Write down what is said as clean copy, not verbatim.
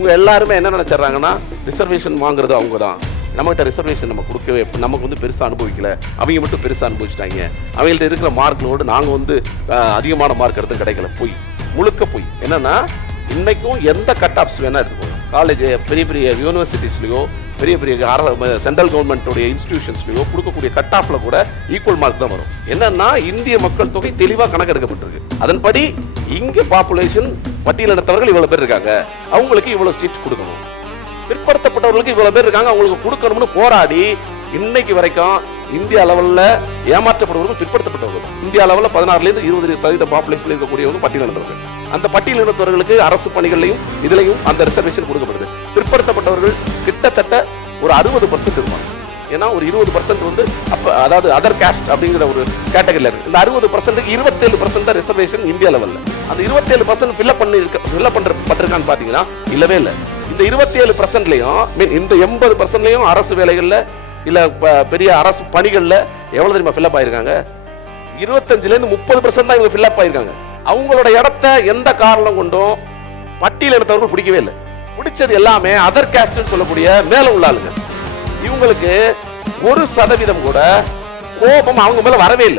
இவங்க எல்லாருமே என்ன நினைச்சிடறாங்கன்னா ரிசர்வேஷன் வாங்குறது அவங்க தான், நம்மகிட்ட ரிசர்வேஷன் நம்ம கொடுக்கவே, நமக்கு வந்து பெருசாக அனுபவிக்கல, அவங்க மட்டும் பெருசாக அனுபவிச்சிட்டாங்க, அவங்கள்ட்ட இருக்கிற மார்க்லோடு நாங்கள் வந்து அதிகமான மார்க் எடுத்து கிடைக்கல. போய் முழுக்க போய் என்னன்னா, இன்னைக்கும் எந்த கட் ஆஃப்ஸ் வேணா எடுத்துக்கோங்க, காலேஜ் பெரிய பெரிய யூனிவர்சிட்டிஸ்லையோ பெரிய பெரிய சென்ட்ரல் கவர்மெண்ட்டுடைய இன்ஸ்டிடியூஷன்ஸ்லையோ கொடுக்கக்கூடிய கட் ஆஃப்ல கூட ஈக்குவல் மார்க் தான் வரும். என்னன்னா, இந்திய மக்கள் தொகை தெளிவாக கணக்கெடுக்கப்பட்டிருக்கு. அதன்படி இங்கே பாப்புலேஷன் பட்டியலினத்தவர்கள் இவ்வளவு பேர் இருக்காங்க, அவங்களுக்கு இவ்வளவு சீட் கொடுக்கணும், பிற்படுத்தப்பட்டவர்களுக்கு இவ்வளவு பேர் இருக்காங்க அவங்களுக்கு கொடுக்கணும்னு போராடி இன்னைக்கு வரைக்கும் இந்திய அளவில் ஏமாற்றப்படுவர்கள் பிற்படுத்தப்பட்டவர்கள். இந்திய அளவில் 16லேருந்து 20% பாப்புலேஷன் இருக்கக்கூடியவங்க பட்டியலினத்தவர்கள். அந்த பட்டியலினத்தவர்களுக்கு அரசு பணிகளையும் இதுலையும் அந்த ரிசர்வேஷன் கொடுக்கப்படுது. பிற்படுத்தப்பட்டவர்கள் கிட்டத்தட்ட ஒரு 60% இருப்பாங்க. ஏன்னா ஒரு 20% வந்து அப்ப அதாவது அதர் காஸ்ட் அப்படிங்கிற ஒரு கேட்டகரியில் இருக்கு. இந்த 60%க்கு 27% தான் ரிசர்வேஷன் இந்திய லெவலில். அந்த 27% ஃபில்அப் பண்ணப்பட்டிருக்கான்னு பார்த்தீங்கன்னா இல்லவே இல்லை. இந்த 27%லையும் இந்த 80%லையும் அரசு வேலைகளில் இல்லை பெரிய அரசு பணிகளில் எவ்வளோ தெரியுமா ஃபில்அப் ஆயிருக்காங்க? 25லேருந்து 30% தான் இவங்க ஃபில்அப் ஆயிருக்காங்க. அவங்களோட இடத்த எந்த காரணம் கொண்டும் பட்டியலினத்தவர்கள் பிடிக்கவே இல்லை. பிடிச்சது எல்லாமே அதர் காஸ்ட்னு சொல்லக்கூடிய மேல உள்ள ஆளுங்க. இவங்களுக்கு 1% கூட கோபம் அவங்க மேல வரவே இல்லை.